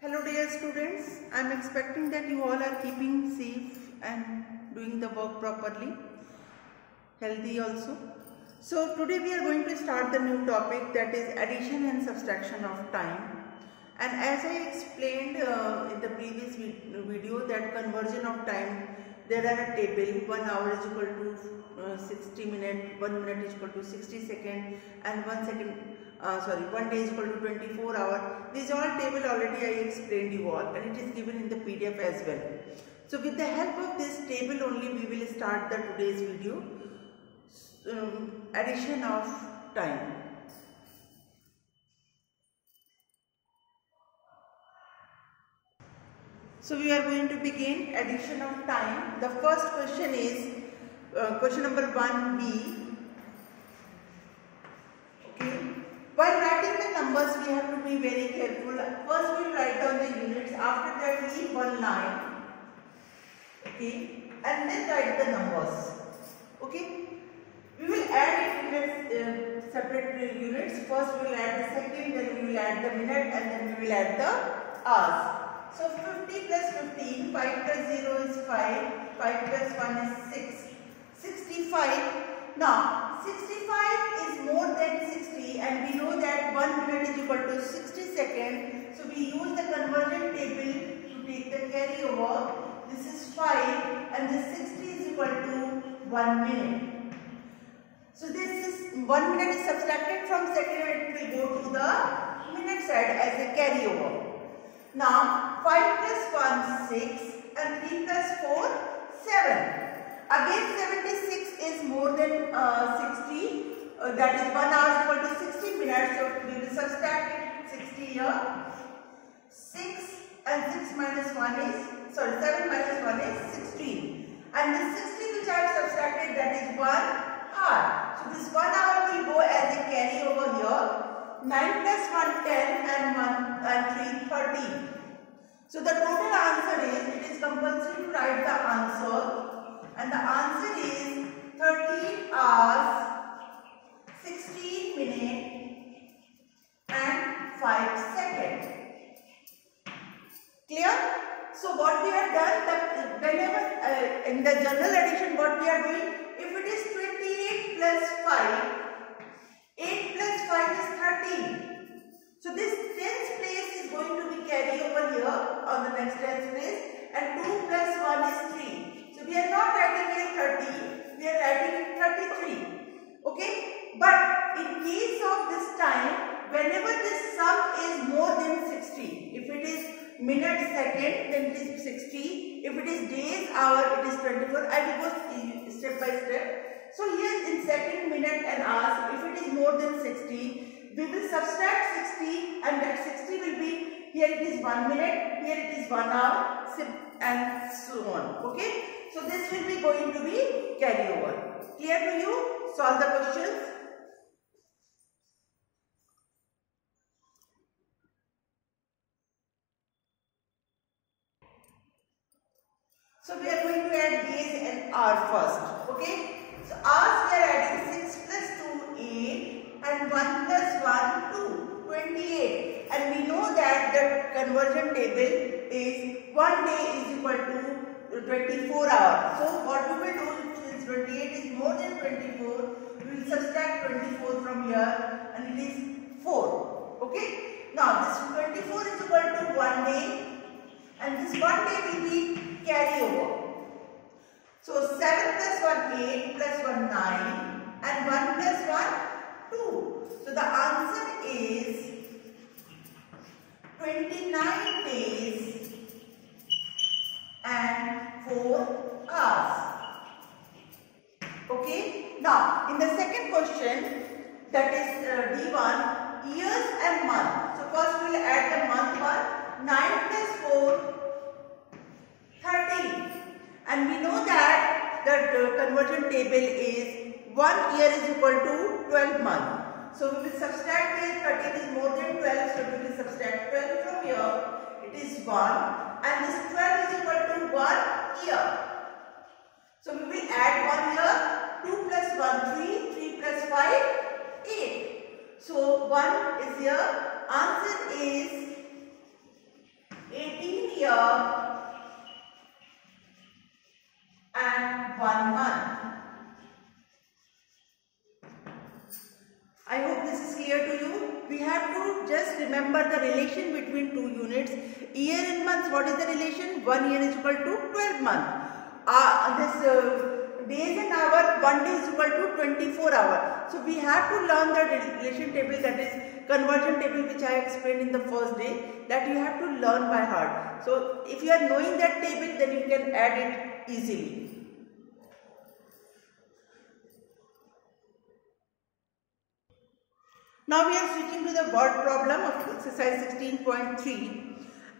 Hello dear students, I am expecting that you all are keeping safe and doing the work properly, healthy also. So today we are going to start the new topic, that is addition and subtraction of time. And as I explained in the previous video, that conversion of time, there are a table, 1 hour is equal to 60 minutes, 1 minute is equal to 60 seconds, and 1 day is equal to 24 hours. This all table already I explained you all, and it is given in the PDF as well. So with the help of this table only we will start the today's video, addition of time. So we are going to begin addition of time. The first question is question number 1B. Okay. While writing the numbers, we have to be very careful. First we will write down the units. After that leave one line. Okay. And then write the numbers. Okay. We will add it in separate units. First we will add the second, then we will add the minute, and then we will add the hours. So 50 plus 15, 5 plus 0 is 5, 5 plus 1 is 6, 65. Now 65 is more than 60, and we know that 1 minute is equal to 60 seconds. So we use the conversion table to take the carryover. This is 5 and this 60 is equal to 1 minute. So this is 1 minute is subtracted from second, it will go to the minute side as a carryover. Now 5 plus 1 6 and 3 plus 4 7. Again 76 is more than 60, that is 1 hour equal to 60 minutes, so we will subtract it 60 here. 6 and 6 minus 1 is, 7 minus 1 is 16. And the 60 which I have subtracted, that is 1 hour. So this 1 hour will go as a carryover here. 9 plus 1 10 and 3 13. So the total answer is, it is compulsory to write the answer, and the answer is 13 hours 16 minutes and 5 seconds. Clear? So what we have done, that whenever in the general addition what we are doing, if it is 28 plus 5, 8 plus 5 is 13. So this tens place is going to be carried over here on the next tens place, and 2 plus 1 is 3. So we are not writing here 30, we are writing it 33. Okay? But in case of this time, whenever this sum is more than 60, if it is minute, second, then it is 60. If it is days, hour, it is 24. I will go step by step. So here in second, minute and hours, if it is more than 60, we will subtract 60, and that 60 will be, here it is 1 minute, here it is 1 hour, and so on. Okay? So this will be going to be carryover. Clear to you? Solve the questions. So we are going to add days and hours first. Okay? So hours we are adding 6 plus 2 8 and 1 plus 1 2 28. And we know that the conversion table is 1 day is equal to 24 hours. So what we will do, since 28 is more than 24, we will subtract 24 from here, and it is 4. Okay? Now this 24 is equal to 1 day, and this 1 day will be carryover. So 7 plus 1 8 plus 1 9 and 1 plus 1 2. So the answer is 29 days and 4 hours. Okay. Now in the second question, that is D1, years and month. So first we will add the month one. 9 plus 4 13. And we know that the conversion table is 1 year is equal to 12 months. So we will subtract here, 13 is more than 12, so we will subtract 12 from here. It is 1, and this 12 is equal to 1 year. So we will add 1 year, 2 plus 1 3, 3 plus 5 8. So 1 is here. Answer is year and 1 month. I hope this is clear to you. We have to just remember the relation between two units. Year and months, what is the relation? 1 year is equal to 12 months. Days and hour, 1 day is equal to 24 hours. So we have to learn the relation table, that is conversion table, which I explained in the first day, that you have to learn by heart. So if you are knowing that table, then you can add it easily. Now we are switching to the word problem of exercise 16.3.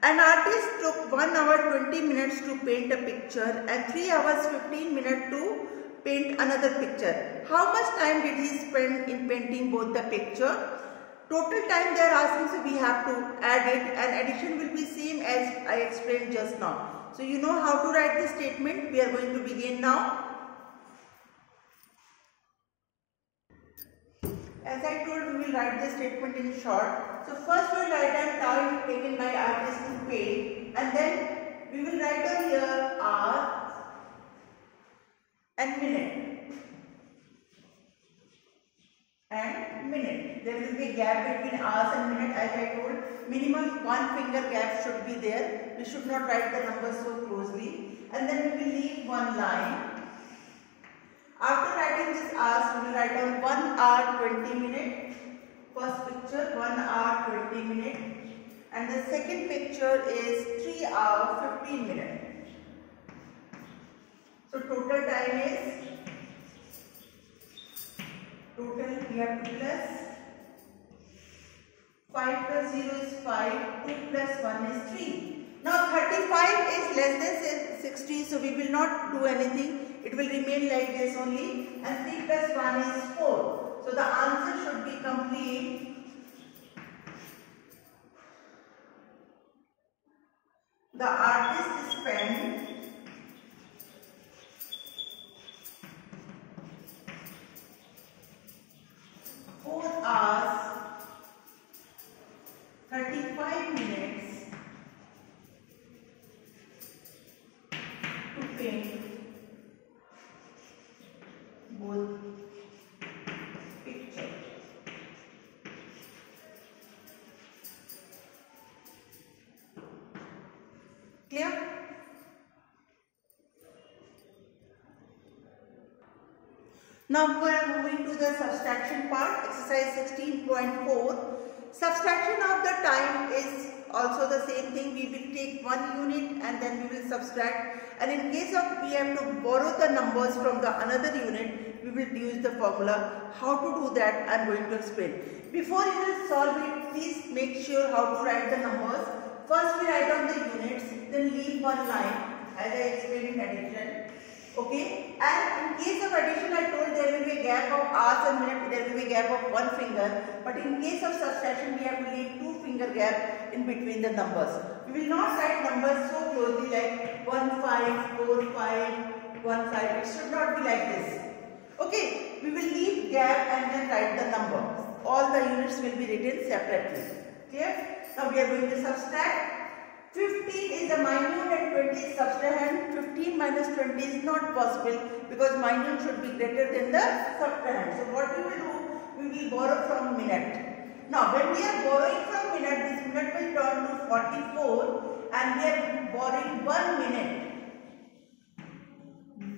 An artist took 1 hour 20 minutes to paint a picture and 3 hours 15 minutes to paint another picture. How much time did he spend in painting both the picture? Total time they are asking, so we have to add it, and addition will be same as I explained just now. So you know how to write this statement. We are going to begin now. As I told, we will write the statement in short. So first we will write down time taken by artist to paint, and then we will write down here hour and minute. There will be a gap between hours and minute, as I told. Minimum 1 finger gap should be there. We should not write the numbers so closely. And then we will leave 1 line. After writing this hours, we will write down 1 hour 20 minutes. First picture 1 hour 20 minutes, and the second picture is 3 hours 15 minutes. So total time is, total we have to plus 5 plus 0 is 5, 2 plus 1 is 3. Now 35 is less than 60, so we will not do anything. It will remain like this only, and 3 plus 1 is 4. So the answer should be complete. The artist spent 4 hours 35 minutes to paint both pictures. Clear? Now we are moving to the subtraction part, exercise 16.4. Subtraction of the time is also the same thing. We will take 1 unit and then we will subtract. And in case of we have to borrow the numbers from the another unit, we will use the formula. How to do that, I am going to explain. Before you will solve it, please make sure how to write the numbers. First we write down the units, then leave 1 line as I explained in addition. Okay, and in case of addition, I told there will be a gap of hours and minutes, there will be a gap of 1 finger. But in case of subtraction, we have to leave 2 finger gap in between the numbers. We will not write numbers so closely like 1, 5, 4, 5, 1, 5. It should not be like this. Okay, we will leave gap and then write the number. All the units will be written separately. Clear? Now we are going to subtract. 15 is a minute and 20 is subtrahend. 15 minus 20 is not possible because minute should be greater than the subtrahend. So what we will do, we will borrow from minute. Now when we are borrowing from minute, this minute will turn to 44 and we are borrowing 1 minute.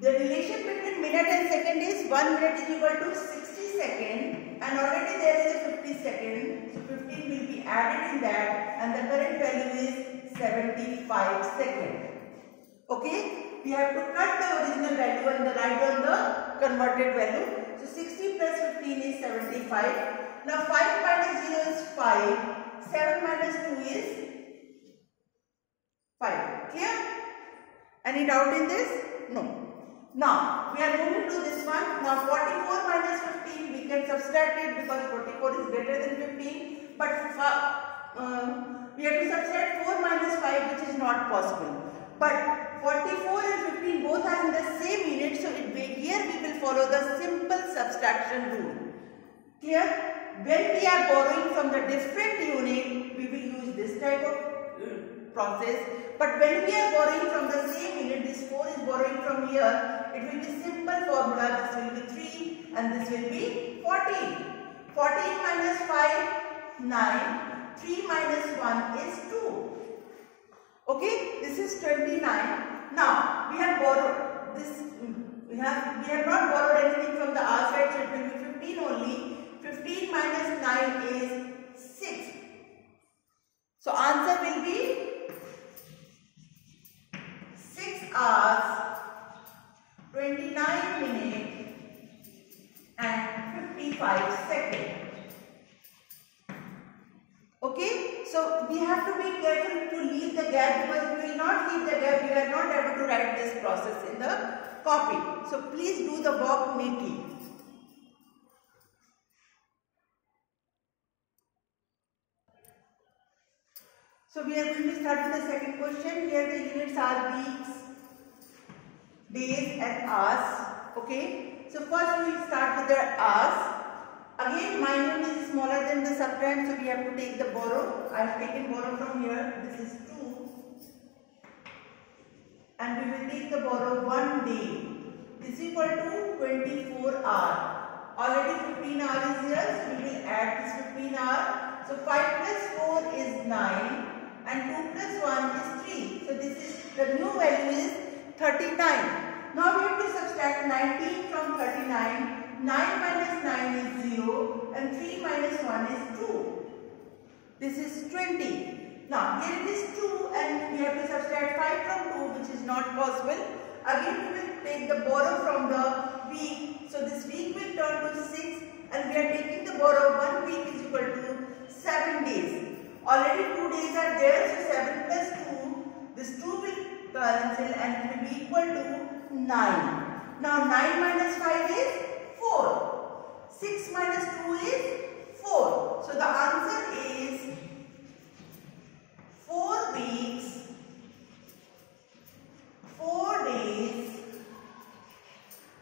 The relation between minute and second is 1 minute is equal to 60 seconds and already there is a 50 seconds. So 15 will be added in that and the current value is 75 seconds. Okay, we have to cut the original value and write down the converted value. So 60 plus 15 is 75. Now 5 minus 0 is 5. 7 minus 2 is 5. Clear? Any doubt in this? No. Now we are moving to this one. Now 44 minus 15 we can subtract it because 44 is greater than 15. But we have to subtract 4 minus 5, which is not possible. But 44 and 15 both are in the same unit, so here we will follow the simple subtraction rule. Clear? When we are borrowing from the different unit, we will use this type of process. But when we are borrowing from the same unit, this 4 is borrowing from here, it will be simple formula. This will be 3 and this will be 14. 14 minus 5, 9. 3 minus 1 is 2. Okay, this is 29. Now, we have borrowed this, we have not borrowed anything from the R side, so it will be 15 only. 15 minus 9 is 6. So, answer will be 6 hours, 29 minutes and 55 seconds. Okay, so we have to be careful to leave the gap, because if we will not leave the gap, we are not able to write this process in the copy. So please do the work neatly. So we are going to start with the second question. Here the units are weeks, days and hours. Okay, so first we will start with the hours. Again, my unit is smaller than the subtrahend, so we have to take the borrow. I have taken borrow from here. This is 2. And we will take the borrow 1 day. This is equal to 24 hours. Already 15 hours is here, so we will add this 15 hours. So 5 plus 4 is 9 and 2 plus 1 is 3. So this is, the new value is 39. Now we have to subtract 19 from 39. 9 minus 9 is 0 and 3 minus 1 is 2. This is 20. Now here it is 2 and we have to subtract 5 from 2, which is not possible. Again we will take the borrow from the week. So this week will turn to 6 and we are taking the borrow. 1 week is equal to 7 days. Already 2 days are there, so 7 plus 2, this 2 will cancel and it will be equal to 9. Now 9 minus 5 is 4. 6 minus 2 is 4. So the answer is 4 weeks, 4 days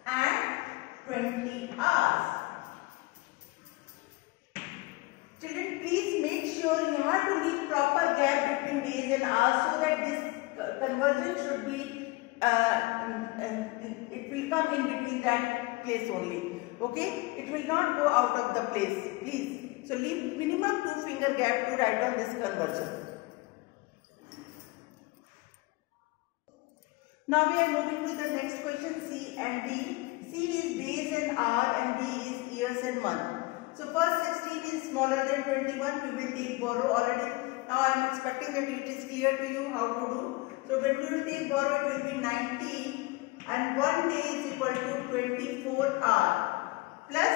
and 20 hours. Children, please make sure you have to leave proper gap between days and hours, so that this conversion should be, it will come in between that place only. Okay, it will not go out of the place, please. So leave minimum 2 finger gap to write on this conversion. Now we are moving to the next question, C and D. C is days and hour and D is years and month. So first 16 is smaller than 21, we will take borrow already. Now I am expecting that it is clear to you how to do. So when we will take borrow, it will be 19 and 1 day is equal to 24 hours. Plus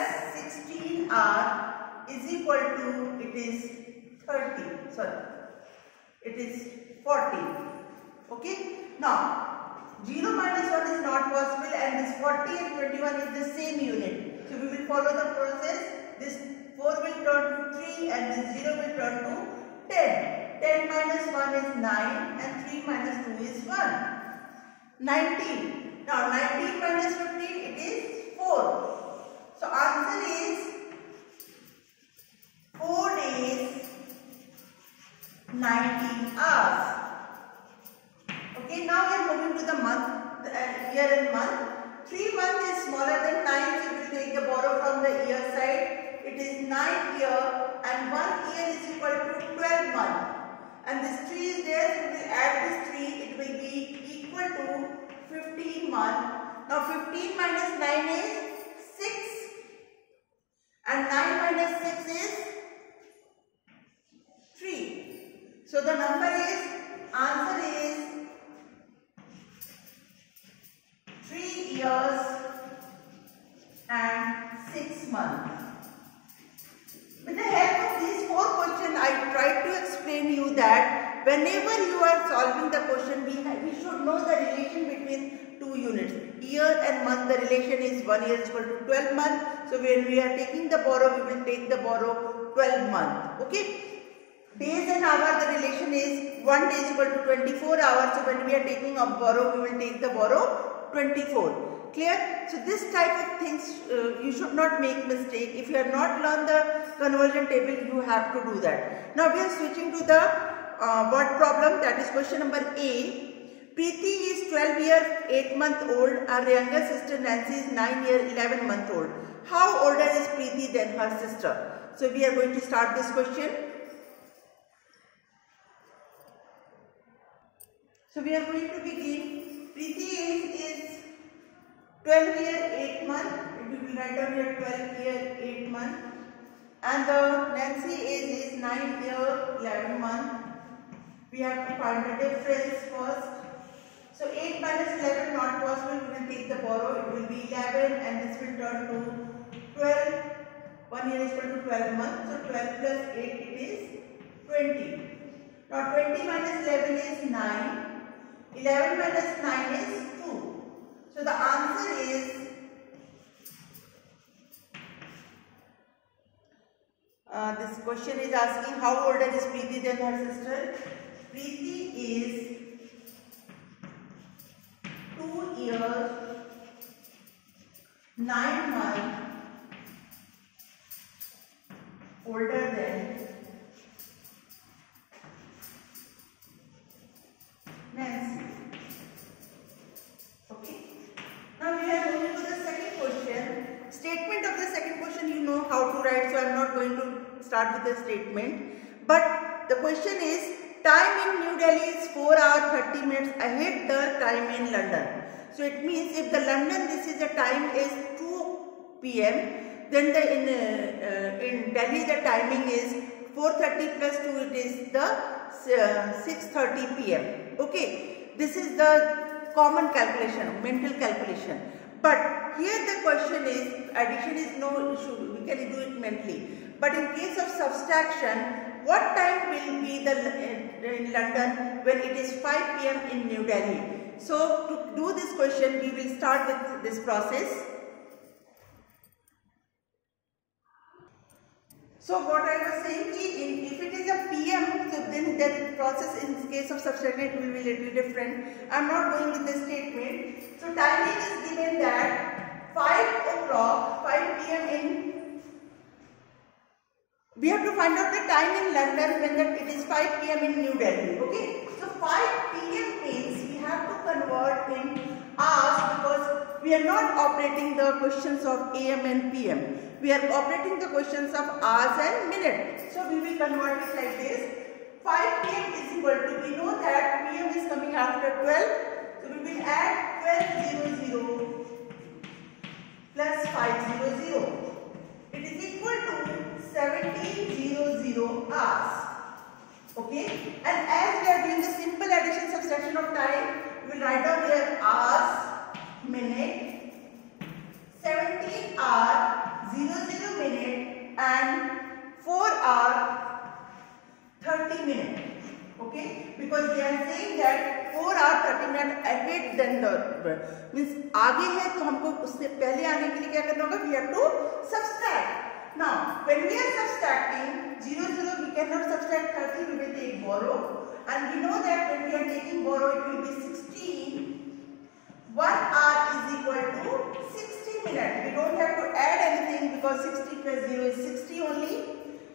16 hour is equal to, it is 30, sorry, it is 40. Okay, now 0 minus 1 is not possible and this 40 and 21 is the same unit. So we will follow the process. This 4 will turn to 3 and this 0 will turn to 10. 10 minus 1 is 9 and 3 minus 2 is 1. 19. Now 19 minus 15, it is 4. So answer is 4 days, 19 hours. Okay, now we are moving to the month, year and month. 3 months is smaller than 9, so we will take the borrow from the year side. It is 9 year and 1 year is equal to 12 months. And this 3 is there, so we will add this 3, it will be equal to 15 months. Now 15 minus 9 is 6 and 9 minus 6 is 3. So the number is, answer is 3 years and 6 months. With the help of these 4 questions, I tried to explain you that whenever you are solving the question, we should know the relation between 2 units. Year and month, the relation is 1 year is equal to 12 months. So when we are taking the borrow, we will take the borrow 12 months. Okay. Days and hour, the relation is 1 day is equal to 24 hours. So when we are taking a borrow, we will take the borrow 24. Clear? So this type of things you should not make mistake. If you have not learned the conversion table, you have to do that. Now we are switching to the word problem, that is question number A. Preeti is 12 years 8 month old. Her younger sister Nancy is 9 years 11 month old. How older is Preeti than her sister? So we are going to start this question. So we are going to begin. Preeti is 12 years 8 month. We will write down here 12 years 8 month. And the Nancy age is 9 years 11 month. We have to find the difference first. So 8 minus 11 not possible. We will take the borrow. It will be 11 and this will turn to 12. 1 year is equal to 12 months. So 12 plus 8 it is 20. Now 20 minus 11 is 9. 11 minus 9 is 2. So the answer is this question is asking how older is Preeti than her sister. Preeti is 2 years 9 months older than Nancy. Okay. Now we are moving to the second question. Statement of the second question you know how to write, so I am not going to start with the statement. But the question is, time in New Delhi is 4 hours 30 minutes ahead the time in London. So it means if the London this is the time is 2 p.m. then in Delhi the timing is 4:30 plus 2 it is the 6:30 p.m. Okay, this is the common calculation, mental calculation. But here the question is, addition is no issue, we can do it mentally. But in case of subtraction, what time will be in London when it is 5 p.m. in New Delhi? So to do this question, we will start with this process. So what I was saying, if it is a PM, so then the process in case of subtraction it will be little different. I am not going with the statement. So timing is given that 5 o'clock, 5 p.m. in. We have to find out the time in London when it is 5 p.m. in New Delhi. Okay. So 5 p.m. means we have to convert in hours because we are not operating the questions of AM and PM. We are operating the questions of hours and minutes. So we will convert it like this. 5 p.m. is equal to, we know that PM is coming after 12. So we will add 1200 plus 500. It is equal to 1700 hours. Okay. And as we are doing the simple addition subtraction of time, we will write down here hours, minute, 17 hour, 00 minute and 4 hour 30 minute. Okay, because they are saying that 4 hour 30 minute ahead than the means आगे है तो हमको उससे पहले आने के लिए क्या करना होगा? We have to subtract. Now when we are subtracting 00 we cannot subtract 30, we will take borrow, and we know that when we are taking borrow it will be 16. 1 hour is equal to 60 minutes. We don't have to add anything because 60 plus 0 is 60 only.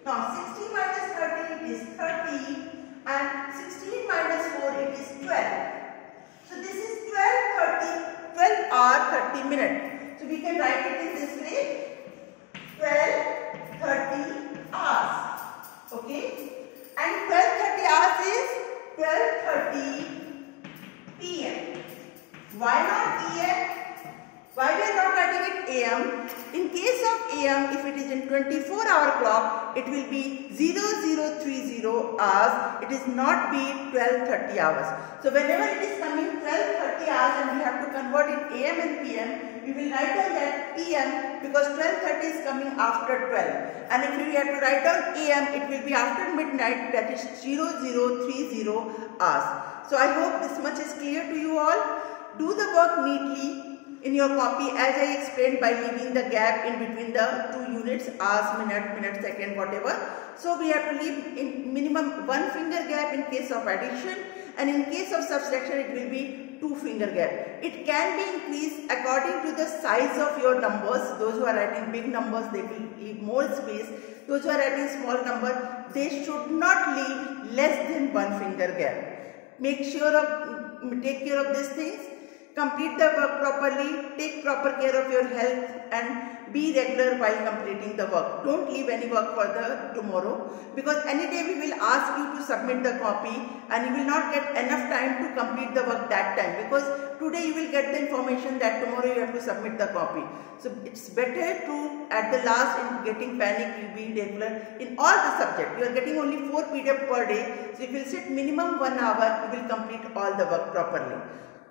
Now 60 minus 30 it is 30 and 16 minus 4 it is 12. So this is 12 hour 30 minutes. So we can write it in this way, 12:30 hours. Okay, and 12:30 hours is 12:30 p.m. Why not PM? Why we are not writing it AM? In case of AM, if it is in 24-hour clock, it will be 0030 hours. It is not be 12:30 hours. So whenever it is coming 12:30 hours and we have to convert it AM and PM, we will write down that PM because 12:30 is coming after 12. And if we have to write down AM, it will be after midnight, that is 0030 hours. So I hope this much is clear to you all. Do the work neatly in your copy as I explained by leaving the gap in between the two units, hours, minute, second, whatever. So we have to leave in minimum 1 finger gap in case of addition, and in case of subtraction it will be 2 finger gap. It can be increased according to the size of your numbers. Those who are writing big numbers, they will leave more space. Those who are writing small number, they should not leave less than 1 finger gap. Take care of these things. Complete the work properly, take proper care of your health and be regular while completing the work. Don't leave any work for the tomorrow, because any day we will ask you to submit the copy and you will not get enough time to complete the work that time, because today you will get the information that tomorrow you have to submit the copy. So it's better to, at the last, in getting panic, you be regular in all the subjects. You are getting only 4 PDF per day, so if you sit minimum 1 hour, you will complete all the work properly.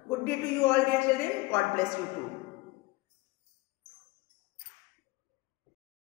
Good day to you all, dear children. God bless you too.